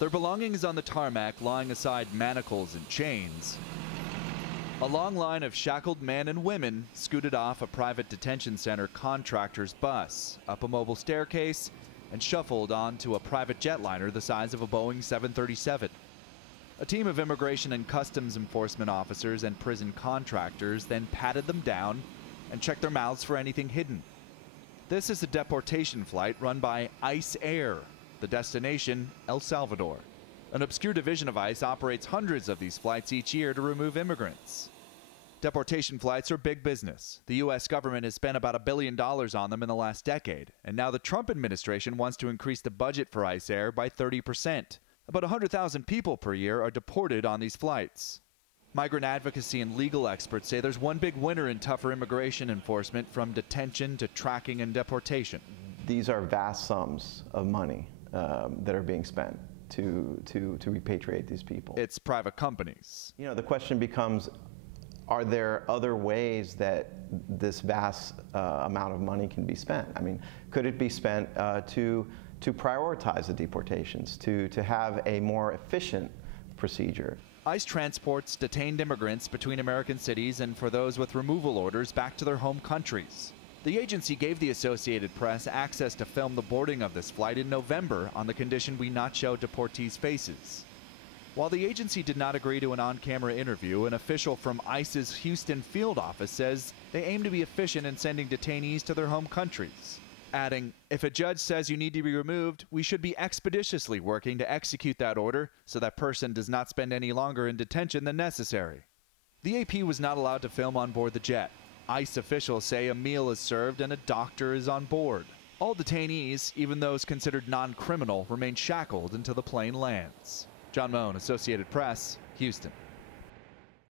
Their belongings on the tarmac lying aside manacles and chains. A long line of shackled men and women scooted off a private detention center contractor's bus, up a mobile staircase, and shuffled onto a private jetliner the size of a Boeing 737. A team of immigration and customs enforcement officers and prison contractors then patted them down and checked their mouths for anything hidden. This is a deportation flight run by ICE Air, the destination El Salvador. An obscure division of ICE operates hundreds of these flights each year to remove immigrants. Deportation flights are big business. The U.S. government has spent about $1 billion on them in the last decade, and now the Trump administration wants to increase the budget for ICE Air by 30%. About 100,000 people per year are deported on these flights. Migrant advocacy and legal experts say there's one big winner in tougher immigration enforcement, from detention to tracking and deportation. These are vast sums of money that are being spent to repatriate these people. It's private companies. You know, the question becomes, are there other ways that this vast amount of money can be spent? I mean, could it be spent to prioritize the deportations, to have a more efficient procedure? ICE transports detained immigrants between American cities and for those with removal orders back to their home countries. The agency gave the Associated Press access to film the boarding of this flight in November on the condition we not show deportees' faces. While the agency did not agree to an on-camera interview, an official from ICE's Houston field office says they aim to be efficient in sending detainees to their home countries, adding, "If a judge says you need to be removed, we should be expeditiously working to execute that order so that person does not spend any longer in detention than necessary." The AP was not allowed to film on board the jet. ICE officials say a meal is served and a doctor is on board. All detainees, even those considered non-criminal, remain shackled until the plane lands. John Moan, Associated Press, Houston.